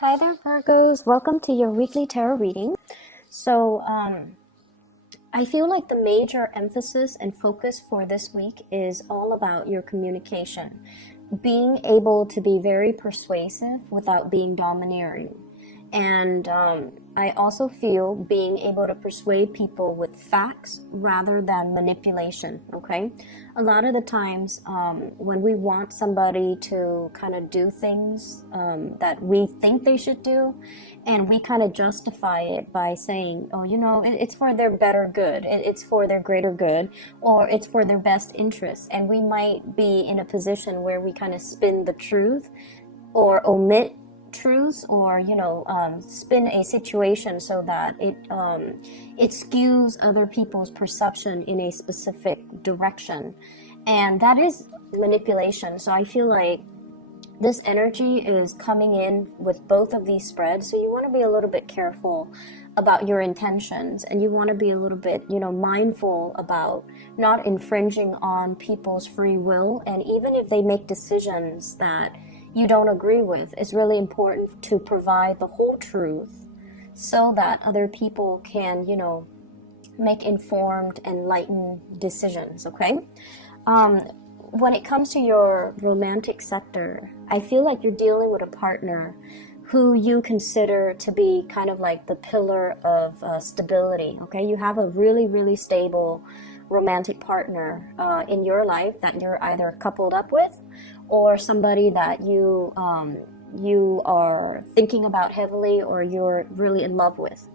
Hi there, Virgos. Welcome to your weekly tarot reading. So, I feel like the major emphasis and focus for this week is all about your communication. Being able to be very persuasive without being domineering. And I also feel being able to persuade people with facts rather than manipulation, okay? A lot of the times when we want somebody to kind of do things that we think they should do, and we kind of justify it by saying, oh, it's for their better good, it's for their greater good, or it's for their best interest. And we might be in a position where we kind of spin the truth or omit truths, or spin a situation so that it skews other people's perception in a specific direction, and that is manipulation. So I feel like this energy is coming in with both of these spreads, so you want to be a little bit careful about your intentions, and you want to be a little bit mindful about not infringing on people's free will. And even if they make decisions that you don't agree with, it's really important to provide the whole truth so that other people can, make informed, enlightened decisions, okay? When it comes to your romantic sector, I feel like you're dealing with a partner who you consider to be kind of like the pillar of stability, okay? You have a really, really stable romantic partner in your life that you're either coupled up with, or somebody that you are thinking about heavily, or you're really in love with.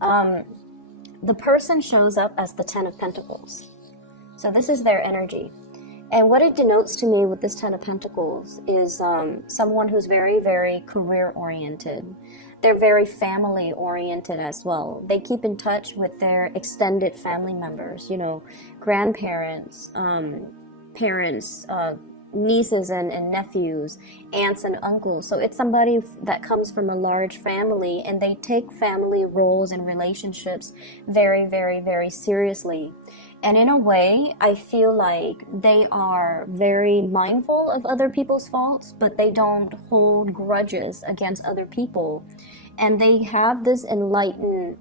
The person shows up as the Ten of Pentacles. So this is their energy. And what it denotes to me with this Ten of Pentacles is someone who's very, very career-oriented. They're very family-oriented as well. They keep in touch with their extended family members, grandparents, parents, nieces and nephews, aunts and uncles. So it's somebody that comes from a large family, and they take family roles and relationships very, very, very seriously. And in a way, I feel like they are very mindful of other people's faults, but they don't hold grudges against other people. And they have this enlightened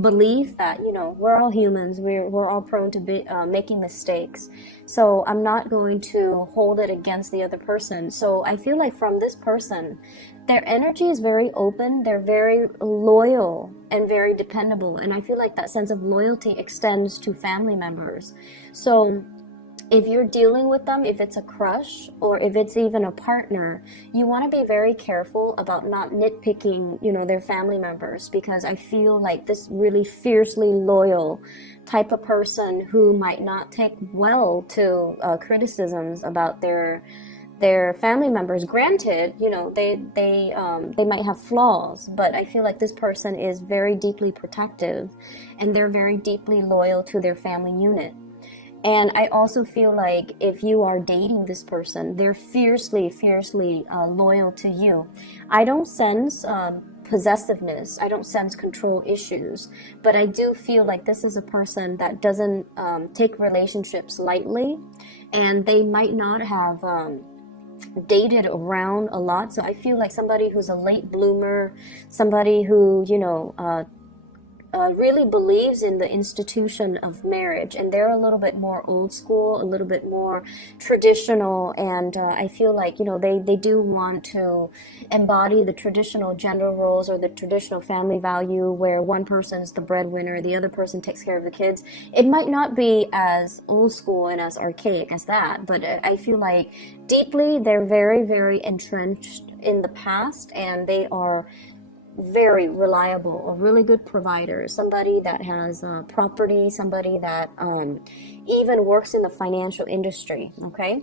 belief that, we're all humans, we're all prone to be making mistakes. So I'm not going to hold it against the other person. So I feel like from this person, their energy is very open, they're very loyal and very dependable. And I feel like that sense of loyalty extends to family members. So if you're dealing with them, if it's a crush or if it's even a partner, you want to be very careful about not nitpicking, their family members, because I feel like this really fiercely loyal type of person who might not take well to criticisms about their family members. Granted, they might have flaws, but I feel like this person is very deeply protective, and they're very deeply loyal to their family unit. And I also feel like if you are dating this person, they're fiercely, fiercely loyal to you. I don't sense possessiveness. I don't sense control issues. But I do feel like this is a person that doesn't take relationships lightly. And they might not have dated around a lot. So I feel like somebody who's a late bloomer, somebody who, really believes in the institution of marriage, and they're a little bit more old school, a little bit more traditional, and I feel like they do want to embody the traditional gender roles or the traditional family value where one person's the breadwinner, the other person takes care of the kids. It might not be as old school and as archaic as that, but I feel like deeply they're very, very entrenched in the past, and they are very reliable, a really good provider, somebody that has property, somebody that even works in the financial industry, okay?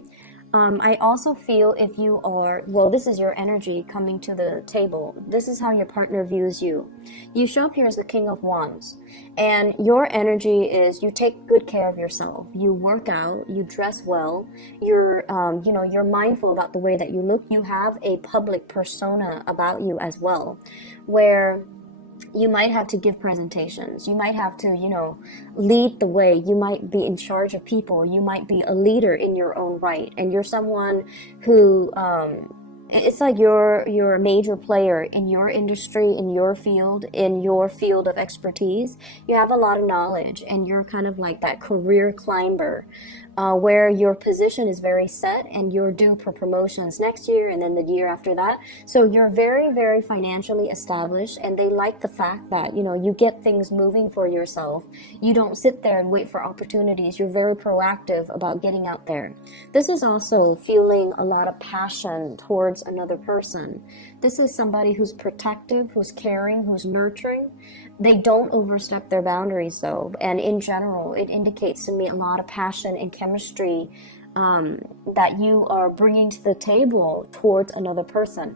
I also feel if you are, this is your energy coming to the table. This is how your partner views you. You show up here as the King of Wands, and your energy is you take good care of yourself. You work out, you dress well, you're mindful about the way that you look. You have a public persona about you as well, where you might have to give presentations. You might have to, lead the way. You might be in charge of people. You might be a leader in your own right. And you're someone who it's like you're a major player in your industry, in your field of expertise. You have a lot of knowledge, and you're kind of like that career climber, where your position is very set and you're due for promotions next year and then the year after that. So you're very, very financially established, and they like the fact that, you know, you get things moving for yourself. You don't sit there and wait for opportunities. You're very proactive about getting out there. This is also feeling a lot of passion towards another person. This is somebody who's protective, who's caring, who's nurturing. They don't overstep their boundaries though, and in general it indicates to me a lot of passion and chemistry that you are bringing to the table towards another person.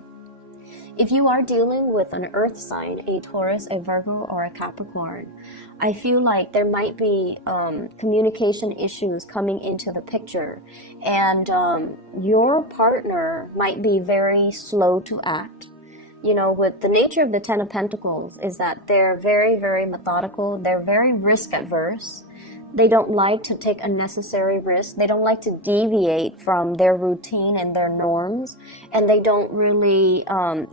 If you are dealing with an earth sign, a Taurus, a Virgo, or a Capricorn, I feel like there might be communication issues coming into the picture, and your partner might be very slow to act. You know, with the nature of the Ten of Pentacles is that they're very, very methodical. They're very risk adverse. They don't like to take unnecessary risks. They don't like to deviate from their routine and their norms. And they don't really,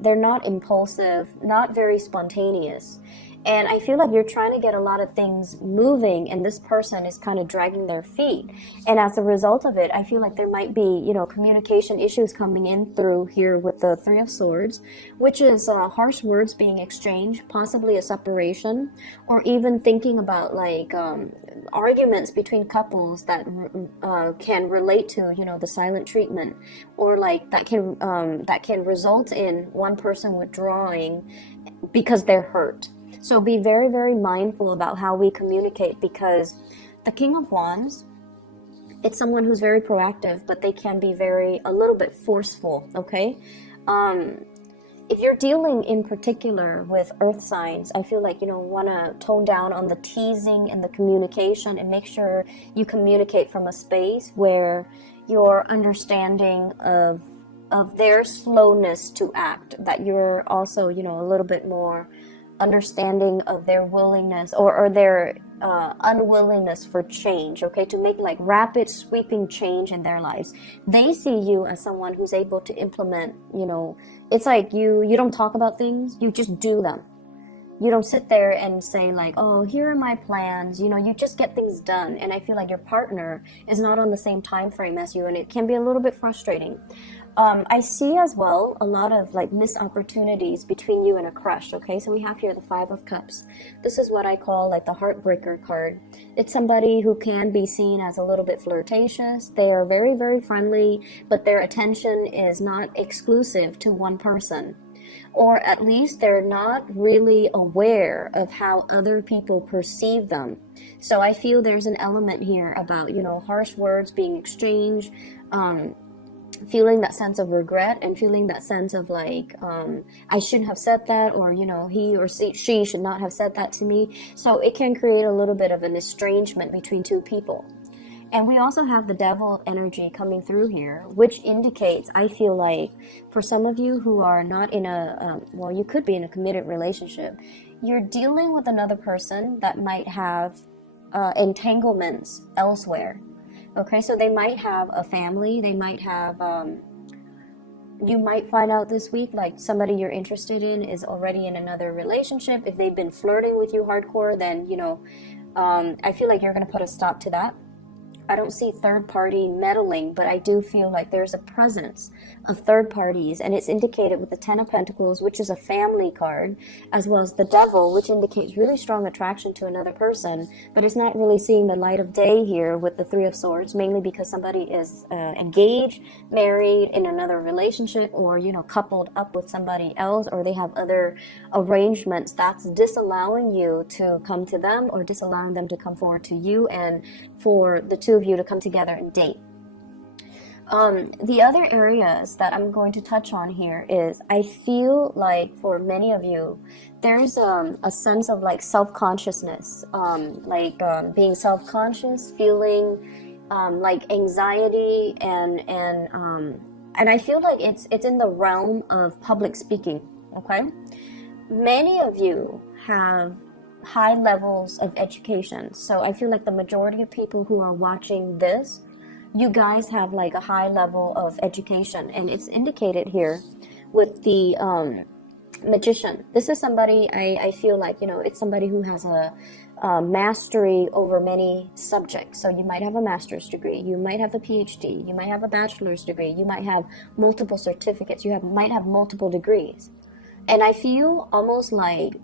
they're not impulsive, not very spontaneous. And I feel like you're trying to get a lot of things moving, and this person is kind of dragging their feet. And as a result of it, I feel like there might be, you know, communication issues coming in through here with the Three of Swords, which is harsh words being exchanged, possibly a separation, or even thinking about like arguments between couples that can relate to, you know, the silent treatment, or like that can result in one person withdrawing because they're hurt. So be very, very mindful about how we communicate, because the King of Wands, it's someone who's very proactive, but they can be a little bit forceful, okay? If you're dealing in particular with earth signs, I feel like, you know, want to tone down on the teasing and the communication, and make sure you communicate from a space where you're understanding of their slowness to act, that you're also, you know, a little bit more understanding of their willingness or their unwillingness for change, okay, to make like rapid sweeping change in their lives. They see you as someone who's able to implement, you know, it's like you don't talk about things, you just do them. You don't sit there and say like, oh, here are my plans, you know, you just get things done. And I feel like your partner is not on the same time frame as you, and it can be a little bit frustrating. I see as well a lot of like missed opportunities between you and a crush, okay? So we have here the Five of Cups. This is what I call like the heartbreaker card. It's somebody who can be seen as a little bit flirtatious. They are very, very friendly, but their attention is not exclusive to one person. Or at least they're not really aware of how other people perceive them. So I feel there's an element here about, you know, harsh words being exchanged, feeling that sense of regret, and feeling that sense of like, I shouldn't have said that, or, you know, he or she should not have said that to me. So it can create a little bit of an estrangement between two people. And we also have the Devil energy coming through here, which indicates, I feel like, for some of you who are not in a, well, you could be in a committed relationship, you're dealing with another person that might have entanglements elsewhere. Okay, so they might have a family, they might have, you might find out this week, like somebody you're interested in is already in another relationship. If they've been flirting with you hardcore, then, you know, I feel like you're going to put a stop to that. I don't see third party meddling, but I do feel like there's a presence of third parties, and it's indicated with the Ten of Pentacles, which is a family card, as well as the Devil, which indicates really strong attraction to another person, but it's not really seeing the light of day here with the Three of Swords, mainly because somebody is engaged, married, in another relationship, or, you know, coupled up with somebody else, or they have other arrangements that's disallowing you to come to them, or disallowing them to come forward to you, and for the two of you to come together and date. The other areas that I'm going to touch on here is, I feel like for many of you, there's a sense of like self-consciousness, being self-conscious, feeling like anxiety, and I feel like it's in the realm of public speaking, okay? Many of you have high levels of education, so I feel like the majority of people who are watching this you guys have like a high level of education, and it's indicated here with the magician. This is somebody, I feel like, you know, it's somebody who has a mastery over many subjects. So you might have a master's degree, you might have a PhD, you might have a bachelor's degree, you might have multiple certificates, might have multiple degrees. And I feel almost like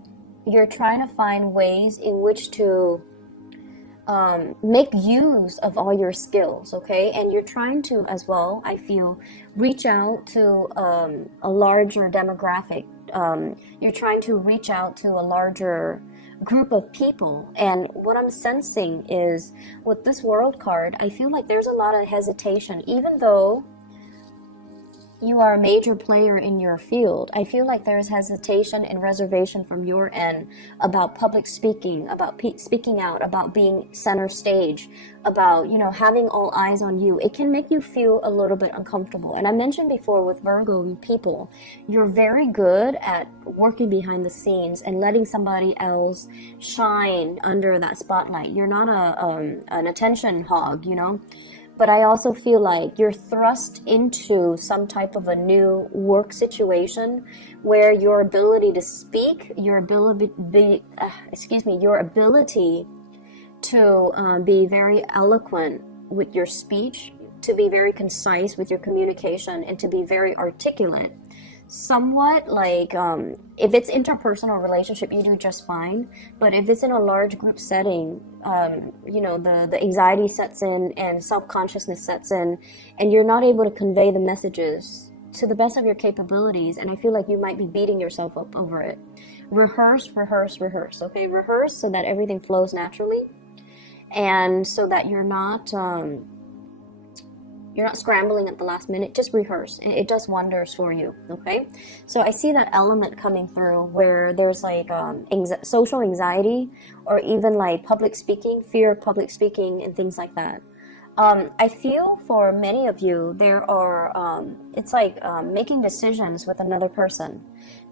you're trying to find ways in which to make use of all your skills, okay? And you're trying to, as well, I feel, reach out to a larger demographic. You're trying to reach out to a larger group of people. And what I'm sensing is, with this World card, I feel like there's a lot of hesitation. Even though you are a major player in your field, I feel like there's hesitation and reservation from your end about public speaking, about speaking out, about being center stage, about, you know, having all eyes on you. It can make you feel a little bit uncomfortable. And I mentioned before, with Virgo people, you're very good at working behind the scenes and letting somebody else shine under that spotlight. You're not an attention hog, you know. But I also feel like you're thrust into some type of a new work situation where your ability to speak, your ability to be very eloquent with your speech, to be very concise with your communication, and to be very articulate. Somewhat like, if it's interpersonal relationship, you do just fine. But if it's in a large group setting, you know, the anxiety sets in and self-consciousness sets in, and you're not able to convey the messages to the best of your capabilities. And I feel like you might be beating yourself up over it. Rehearse, okay? Rehearse so that everything flows naturally, and so that you're not scrambling at the last minute. Just rehearse. It does wonders for you, okay? So I see that element coming through where there's like social anxiety, or even like public speaking, fear of public speaking and things like that. I feel for many of you, there are, it's like making decisions with another person,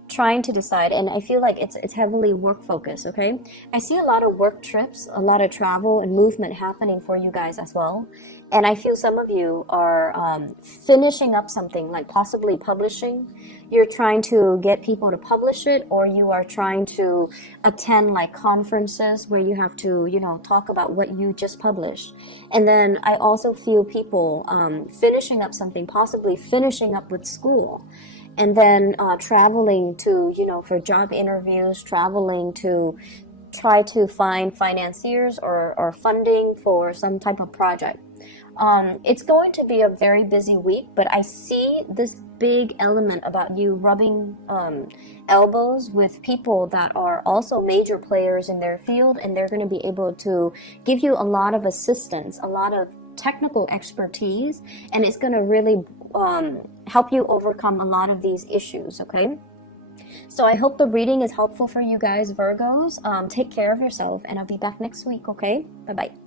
trying to decide, and I feel like it's heavily work focused, okay? I see a lot of work trips, a lot of travel and movement happening for you guys as well. And I feel some of you are finishing up something, like possibly publishing. You're trying to get people to publish it, or you are trying to attend like conferences where you have to, you know, talk about what you just published. And then I also feel people finishing up something, possibly finishing up with school. And then traveling to, you know, for job interviews, traveling to try to find financiers or funding for some type of project. It's going to be a very busy week, but I see this big element about you rubbing elbows with people that are also major players in their field, and they're going to be able to give you a lot of assistance, a lot of technical expertise, and it's going to really help you overcome a lot of these issues, okay? So I hope the reading is helpful for you guys, Virgos. Take care of yourself, and I'll be back next week, okay? Bye-bye.